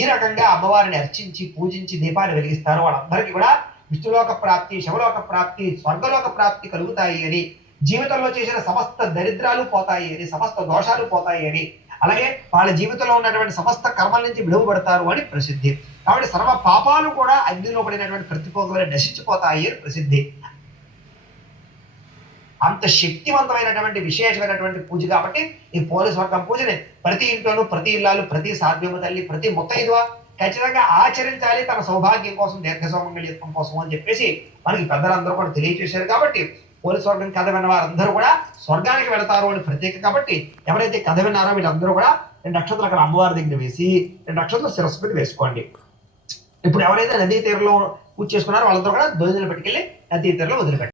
ఈ రకంగా అమ్మవారిని అర్చించి పూజించి దీపాలు వెలిగిస్తారో వాళ్ళందరికీ కూడా విష్ణులోక ప్రాప్తి, శివలోక ప్రాప్తి, స్వర్గలోక ప్రాప్తి కలుగుతాయి అని, జీవితంలో చేసిన సమస్త దరిద్రాలు పోతాయి అని, సమస్త దోషాలు పోతాయి అని, అలాగే వాళ్ళ జీవితంలో ఉన్నటువంటి సమస్త కర్మల నుంచి విడువబడతారు అని ప్రసిద్ధి. కాబట్టి సర్వ పాపాలు కూడా అగ్నిలో పడినటువంటి ప్రతిపోగలు నశించిపోతాయి అని ప్రసిద్ధి. అంత శక్తివంతమైనటువంటి విశేషమైనటువంటి పూజ కాబట్టి ఈ పోలీస్ వర్గం పూజని ప్రతి ఇంట్లోనూ, ప్రతి ఇల్లాలు, ప్రతి సాధ్యము తల్లి, ప్రతి ముత్తైదువ ఖచ్చితంగా ఆచరించాలి తన సౌభాగ్యం కోసం, దీర్ఘ సౌమంగళ్యత్వం కోసం అని చెప్పేసి మనకి పెద్దలందరూ కూడా తెలియజేశారు. కాబట్టి పోలీస్ వర్గం కథ విన్న వారందరూ కూడా స్వర్గానికి వెళతారు అని ప్రత్యేక. కాబట్టి ఎవరైతే కథ విన్నారో వీళ్ళందరూ కూడా 2 నక్షత్రాలు అక్కడ అమ్మవారి దగ్గర వేసి 2 నక్షత్రాలు శిరస్సు పెట్టి వేసుకోండి. ఇప్పుడు ఎవరైతే నదీ తీరంలో పూజ చేసుకున్నారో వాళ్ళందరూ కూడా దోజులు పెట్టుకెళ్ళి నదీ తీరంలో వదిలిపెట్టారు.